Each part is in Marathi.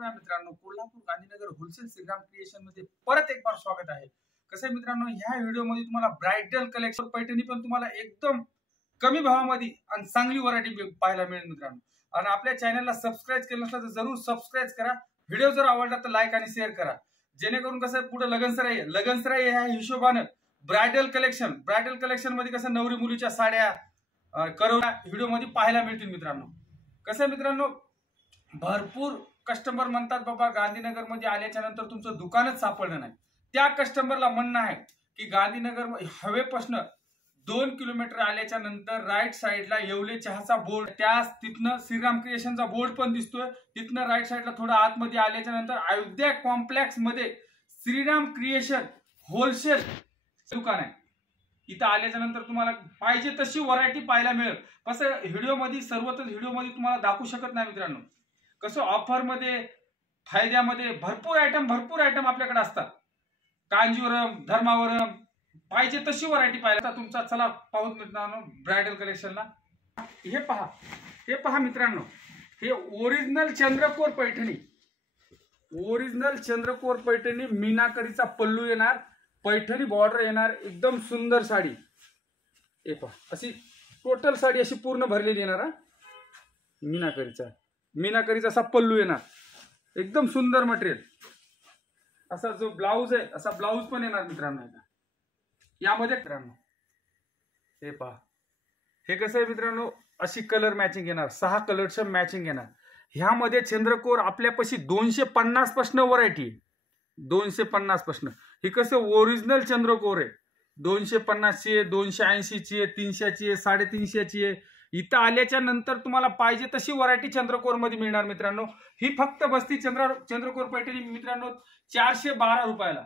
नमस्कार मित्रांनो, कोल्हापूर गांधीनगर होलसेल श्रीराम क्रिएशन मध्ये परत एक बार स्वागत आहे. कसं आहे मित्रांनो, ह्या व्हिडिओमध्ये तुम्हाला ब्राइडल कलेक्शन पैठणी पण तुम्हाला एकदम कमी भावामध्ये आणि चांगली व्हरायटी पाहायला मिळेल मित्रांनो. आणि आपल्या चॅनलला सबस्क्राईब केलं नसलं तर जरूर सबस्क्राईब करा. व्हिडिओ जर आवडला तर लाईक आणि शेअर करा, जेणेकरून कसं पुढे लगनसराई ह्या हिशोबानं ब्राइडल कलेक्शन मध्ये कसं नवरी मुलीच्या साड्या करवल्या व्हिडिओ मध्ये पाहायला मिळतील मित्रांनो. कसं आहे मित्रांनो, भरपूर कस्टमर म्हणतात बाबा गांधीनगर मध्ये आल्याच्या नंतर तुमचं दुकानच सापडलं नाही. त्या कस्टमरला म्हणणं आहे की गांधीनगर हवेपासून 2 किलोमीटर आल्याच्या नंतर राईट साईडला येवले चहाचा बोर्ड, त्याच तिथनं श्रीराम क्रिएशनचा बोर्ड पण दिसतोय. तिथनं राईट साईडला थोडं आतमध्ये आल्याच्या नंतर अयोध्या कॉम्प्लेक्स मध्ये श्रीराम क्रिएशन होलसेल दुकान आहे. इथं आल्याच्या नंतर तुम्हाला पाहिजे तशी व्हरायटी पाहायला मिळेल. कसं व्हिडिओ मध्ये तुम्हाला दाखवू शकत नाही मित्रांनो. कसं ऑफर मध्ये फायद्यामध्ये भरपूर आयटम आपल्याकडे असतात. कांजीवरम, धर्मावरम, पाहिजे तशी व्हरायटी पाहायला तुमचा. चला पाहूत मित्रांनो ब्राइडल कलेक्शनला. हे पहा मित्रांनो, हे ओरिजिनल चंद्रकोर पैठणी मीनाकरीचा पल्लू येणार, पैठणी बॉर्डर येणार, एकदम सुंदर साडी. हे पहा, अशी टोटल साडी अशी पूर्ण भरलेली येणार. मीनाकरीचा असा पल्लू येणार, एकदम सुंदर मटेरियल. असा जो ब्लाऊज आहे असा ब्लाऊज पण येणार मित्रांनो. यामध्ये मित्रांनो हे पहा, हे कसं आहे मित्रांनो, अशी कलर मॅचिंग येणार, 6 कलरचं मॅचिंग येणार. ह्यामध्ये चंद्रकोर आपल्यापाशी 250 पासून व्हरायटी आहे. 250 पासून हे कसं ओरिजिनल चंद्रकोर आहे. 250 ची आहे, 280 ची आहे, 300 ची आहे, 350 ची आहे. इथं आल्याच्या नंतर तुम्हाला पाहिजे तशी व्हरायटी चंद्रकोर मध्ये मिळणार मित्रांनो. ही फक्त बसती चंद्रकोर पैठणी मित्रांनो 412 रुपयाला.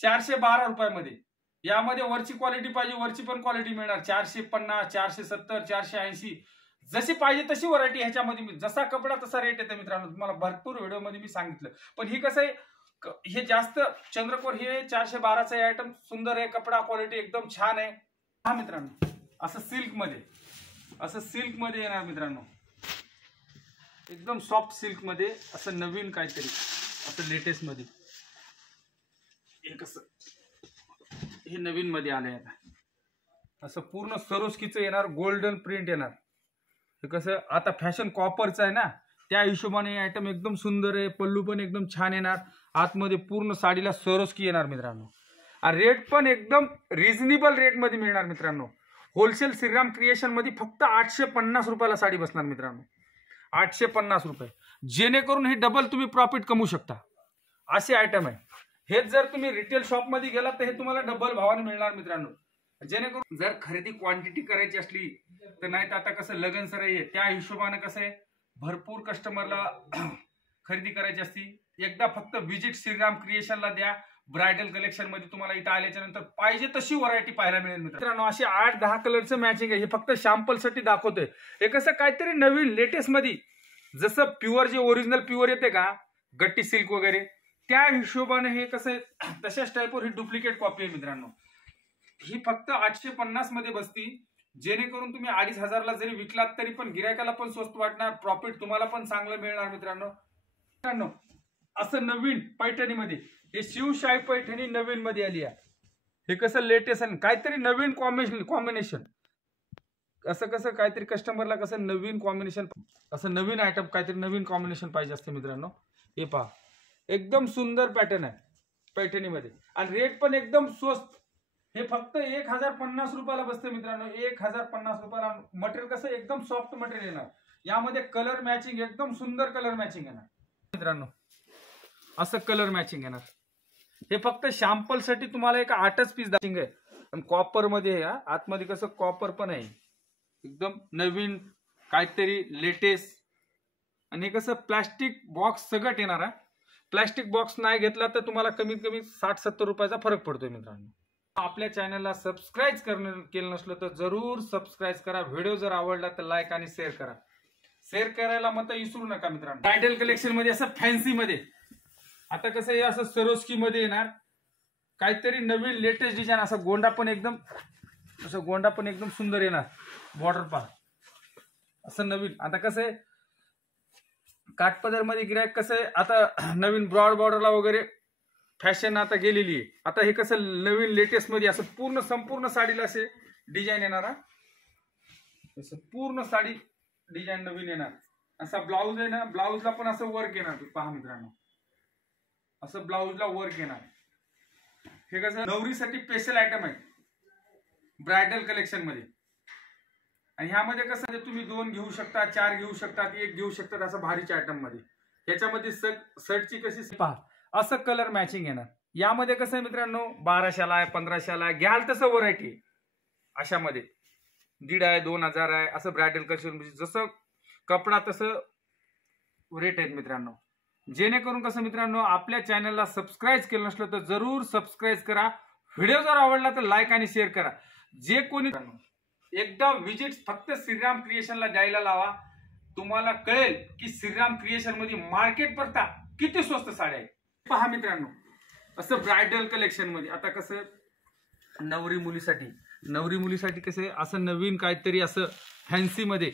412 रुपयामध्ये यामध्ये वरची क्वालिटी पाहिजे वरची पण क्वालिटी मिळणार. 450, 470, 480 जशी पाहिजे तशी व्हरायटी ह्याच्यामध्ये. जसा कपडा तसा रेट येते मित्रांनो. तुम्हाला भरपूर व्हिडिओ मध्ये मी सांगितलं. पण ही कसं आहे, हे जास्त चंद्रकोर हे 412चं हे आयटम सुंदर आहे, कपडा क्वालिटी एकदम छान आहे. हा मित्रांनो, असं सिल्क मध्ये येणार मित्रांनो, एकदम सॉफ्ट सिल्क मध्ये असं नवीन काहीतरी असं लेटेस्ट मध्ये. हे कसं हे नवीन मध्ये आलंय आता. असं पूर्ण सरोस्कीचं येणार, गोल्डन प्रिंट येणार. हे कसं आता फॅशन कॉपरचं आहे ना, त्या हिशोबाने आयटम एकदम सुंदर आहे. पल्लू पण एकदम छान येणार. आतमध्ये पूर्ण साडीला सरोस्की येणार मित्रांनो. रेट पण एकदम रिझनेबल रेट मध्ये मिळणार मित्रांनो. होलसेल श्रीराम क्रिएशन मध्ये फक्त 850 रुपयाला साडी बसणार मित्रांनो. 850 रुपये, जेणेकरून हे डबल तुम्ही प्रॉफिट कमवू शकता. असे आयटम आहे. हेच जर तुम्ही रिटेल शॉप मध्ये गेलात तर हे तुम्हाला डबल भावाने मिळणार मित्रांनो. जेणेकरून जर खरेदी क्वांटिटी करायची असली तर, नाही तर आता कसं लगनसराई आहे त्या हिशोबाने कसं आहे, भरपूर कस्टमरला खरेदी करायची असती. एकदा फक्त विजिट श्रीराम क्रिएशनला द्या. ब्राइडल कलेक्शन मध्ये तुम्हाला इथं आल्याच्या नंतर पाहिजे तशी व्हरायटी पाहायला मिळेल मित्रांनो. अशी 8-10 कलरचं मॅचिंग आहे. हे फक्त सॅम्पल साठी दाखवतोय. हे कसं काहीतरी नवीन लेटेस्ट मध्ये, जसं प्युअर जे ओरिजिनल प्युअर येते का गट्टी सिल्क वगैरे, त्या हिशोबाने हे कसं तशाच टाईपवर ही डुप्लिकेट कॉपी आहे मित्रांनो. ही फक्त 850 मध्ये बसती. जेणेकरून तुम्ही 2500ला जरी विकलात तरी पण गिरायकाला पण स्वस्त वाटणार, प्रॉफिट तुम्हाला पण चांगलं मिळणार मित्रांनो. असं नवीन पैठणी मध्ये हे शिवशाही पैठणी नवीन मध्ये आली आहे. हे कसं लेटेस्ट आहे, काहीतरी नवीन कॉम्बिनेशन. असं कसं काहीतरी कस्टमरला कसं नवीन कॉम्बिनेशन, असं नवीन आयटम काहीतरी नवीन कॉम्बिनेशन पाहिजे असते मित्रांनो. हे पहा, एकदम सुंदर पॅटर्न आहे पैठणीमध्ये आणि रेट पण एकदम स्वस्त. हे फक्त 1050 रुपयाला बसते मित्रांनो. 1050 रुपयाला. मटेरियल कसं एकदम सॉफ्ट मटेरियल येणार. यामध्ये कलर मॅचिंग, एकदम सुंदर कलर मॅचिंग येणार मित्रांनो. असं कलर मॅचिंग येणार. हे फक्त सॅम्पल साठी तुम्हाला एक 8च पीस दाखिंग आहे. आणि कॉपर मध्ये आहे. आतमध्ये कसं कॉपर पण आहे, एकदम नवीन काहीतरी लेटेस्ट. आणि हे कसं प्लास्टिक बॉक्स सगळं येणार. प्लास्टिक बॉक्स नाही घेतला तर तुम्हाला कमीत कमी 60-70 रुपयाचा फरक पडतोय मित्रांनो. आपल्या चॅनलला सबस्क्राईब केलं नसलं तर जरूर सबस्क्राईब करा. व्हिडिओ जर आवडला तर लाईक आणि शेअर करा. शेअर करायला मत विसरू नका मित्रांनो. ब्राइडल कलेक्शन मध्ये असं फॅन्सी मध्ये आता कसं हे असं सरोस्की मध्ये येणार, काहीतरी नवीन लेटेस्ट डिझाईन. असं गोंडा पण एकदम सुंदर येणार. बॉर्डर पहा असं नवीन. आता कसं आहे, काठपदर मध्ये गिरायक कसं आहे, आता नवीन ब्रॉड बॉर्डरला वगैरे फॅशन आता गेलेली आहे. आता हे कसं नवीन लेटेस्ट मध्ये असं पूर्ण संपूर्ण साडीला असे डिझाईन येणार, असं पूर्ण साडी डिझाईन नवीन येणार. असा ब्लाऊज आहे ना, ब्लाऊजला पण असं वर्क येणार. पहा मित्रांनो, असं ब्लाऊजला वर्क येणार. हे कसं नवरीसाठी स्पेशल आयटम आहे ब्रायडल कलेक्शन मध्ये. आणि ह्यामध्ये कसं तुम्ही 2 घेऊ शकता, 4 घेऊ शकतात, 1 घेऊ शकतात, असं भारीच्या आयटम मध्ये. ह्याच्यामध्ये शर्टची कशी पहा असं कलर मॅचिंग येणार. यामध्ये कसं आहे मित्रांनो, 1200ला आहे, 1500ला आहे, घ्याल तसं व्हरायटी आहे. अशामध्ये 1,500 आहे, 2,000 आहे, असं ब्रायडल कलेक्शन जसं कपडा तसं रेट आहेत मित्रांनो. जेणेकरून कसं मित्रांनो, आपल्या चॅनलला सबस्क्राईब केलं नसलं तर जरूर सबस्क्राईब करा. व्हिडिओ जर आवडला तर लाईक आणि शेअर करा. जे कोणी एकदा विजिट फक्त श्रीराम क्रिएशनला द्यायला लावा. तुम्हाला कळेल की श्रीराम क्रिएशन मध्ये मार्केट करता किती स्वस्त साड्या आहेत. पहा मित्रांनो, असं ब्रायडल कलेक्शन मध्ये आता कसं नवरी मुलीसाठी कसं असं नवीन काहीतरी असं फॅन्सी मध्ये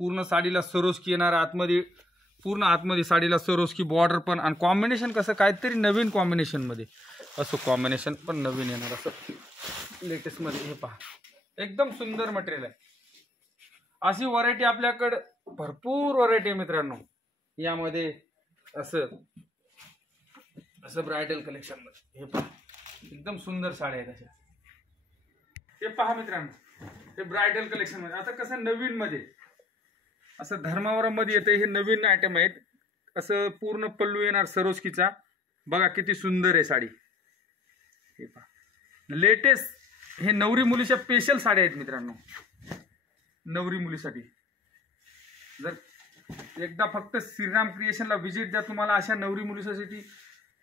पूर्ण साडीला सरोस्की येणार. आतमध्ये पूर्ण आतमध्ये साडीला सरोस्की बॉर्डर पण, आणि कॉम्बिनेशन कसं काहीतरी नवीन कॉम्बिनेशन मध्ये असं कॉम्बिनेशन पण नवीन येणार असं लेटेस्ट मध्ये. हे पहा एकदम सुंदर मटेरियल आहे. अशी व्हरायटी आपल्याकडे भरपूर व्हरायटी आहे मित्रांनो. यामध्ये असं असं ब्रायडल कलेक्शन मध्ये हे पहा एकदम सुंदर साड्या आहेत अशा. हे पहा मित्रांनो, हे ब्रायडल कलेक्शन मध्ये आता कसं नवीन मध्ये असं धर्मावरम मध्ये येते. हे नवीन आयटम आहेत. असं पूर्ण पल्लू येणार सरोस्कीचा. बघा किती सुंदर आहे साडी. हे पहा लेटेस्ट, हे नवरी मुलीच्या स्पेशल साड्या आहेत मित्रांनो. नवरी मुलीसाठी जर एकदा फक्त श्रीराम क्रिएशनला व्हिजिट द्या, तुम्हाला अशा नवरी मुलीसाठी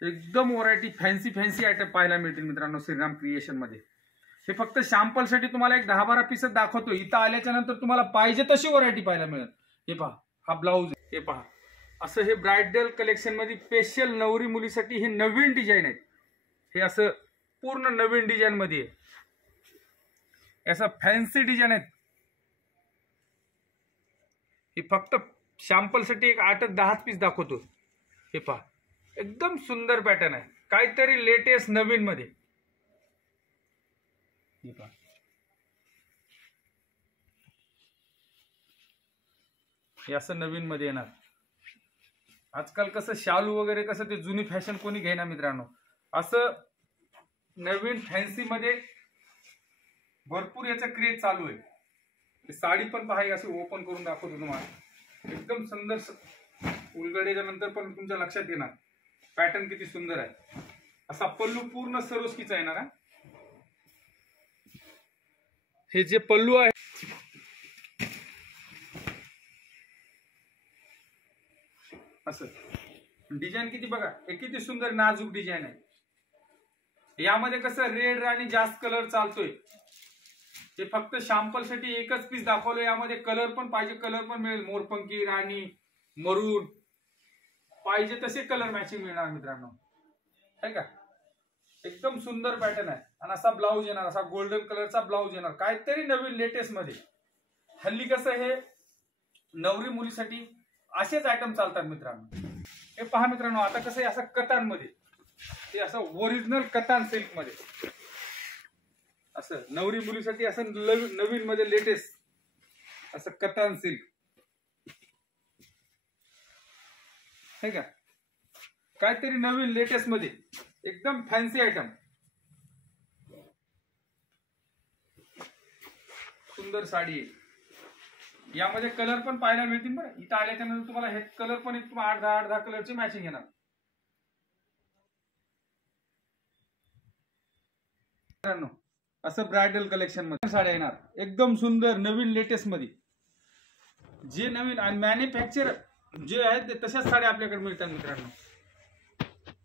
एकदम व्हरायटी फॅन्सी आयटम पाहायला मिळतील मित्रांनो श्रीराम क्रिएशन मध्ये. हे फक्त सॅम्पल साठी तुम्हाला एक 10-12 पीस दाखवतो. इथं आल्याच्या नंतर तुम्हाला पाहिजे तशी व्हरायटी पाहायला मिळेल. हे पहा हा ब्लाऊज, हे पहा असं हे ब्रायडल कलेक्शन मध्ये स्पेशल नवरी मुलीसाठी हे नवीन डिझाईन आहे. हे असं पूर्ण नवीन डिझाईन मध्ये आहे. असं फॅन्सी डिझाईन आहेत. हे फक्त सॅम्पल साठी एक 8-10 पीस दाखवतो. हे पहा एकदम सुंदर पॅटर्न आहे, काहीतरी लेटेस्ट नवीन मध्ये. हे पहा हे असं नवीन मध्ये येणार. आजकाल कसं शालू वगैरे कसं ते जुनी फॅशन कोणी घेणार मित्रांनो. असं नवीन फॅन्सी मध्ये भरपूर याचा क्रेज चालू आहे. साडी पण पहा असं ओपन करून दाखवतो तुम्हाला. एकदम सुंदर उलगडीच्या नंतर पण तुमच्या लक्षात येणार पॅटर्न किती सुंदर आहे. असा पल्लू पूर्ण सरोस्कीचा येणार. हे जे पल्लू आहे असं डिझाईन किती बघा, हे किती सुंदर नाजूक डिझाईन आहे. यामध्ये कसं रेड आणि जास्त कलर चालतोय. हे फक्त सॅम्पल साठी एकच पीस दाखवलं. यामध्ये कलर पण पाहिजे कलर पण मिळेल. मोरपंखी, राणी, मरून पाहिजे तसे कलर मॅचिंग मिळणार मित्रांनो. है का एकदम सुंदर पॅटर्न आहे. आणि असा ब्लाऊज येणार, असा गोल्डन कलरचा ब्लाऊज येणार, काहीतरी नवीन लेटेस्ट मध्ये. हल्ली कसं हे नवरी मुलीसाठी असेच आयटम चालतात मित्रांनो. हे पहा मित्रांनो, आता कसं आहे असं कतान मध्ये, ते असं ओरिजिनल कतान सिल्क मध्ये असं नवरी मुलीसाठी असं नवीन मध्ये लेटेस्ट असं कतान सिल्क. है का काहीतरी नवीन लेटेस्ट मध्ये एकदम फॅन्सी आयटम. सुंदर साडी आहे. यामध्ये कलर पण पाहायला मिळतील बरं. इथं आल्याच्या नंतर तुम्हाला हे कलर पण 8-10 कलरची मॅचिंग येणार. असं ब्रायडल कलेक्शन मध्ये साड्या येणार एकदम सुंदर नवीन लेटेस्ट मध्ये. जे नवीन आणि मॅन्युफॅक्चर जे आहेत ते तशाच साड्या आपल्याकडे मिळतात मित्रांनो.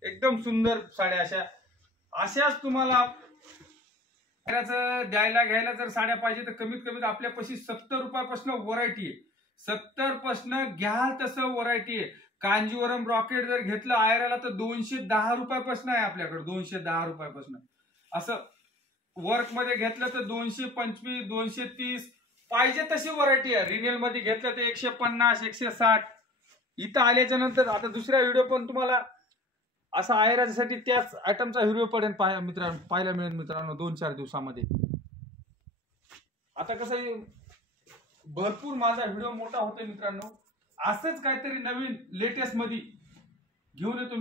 एकदम सुंदर साड्या अशाच तुम्हाला द्यायला घ्यायला जर साड्या पाहिजे तर कमीत कमीत आपल्यापाशी 70 रुपयापासून व्हरायटी आहे. 70 पासून घ्याल तसं व्हरायटी आहे. कांजीवरम ब्रॉकेट जर घेतलं आयराला तर 210 रुपयापासून आहे आपल्याकडे. 210 रुपयापासून असं वर्क मध्ये घेतलं तर 225, 230 पाहिजे तशी व्हरायटी आहे. रिनेल मध्ये घेतलं तर 150, 160 इथं आल्याच्या नंतर आता दुसरा व्हिडिओ पण तुम्हाला असा आहेरासाठी त्याच आयटमचा व्हिडिओ पडेल पाहायला मिळेल मित्रांनो 2-4 दिवसामध्ये. आता कसं आहे भरपूर माझा व्हिडिओ मोठा होतोय मित्रांनो. असंच काहीतरी नवीन लेटेस्ट मध्ये घेऊन येतो.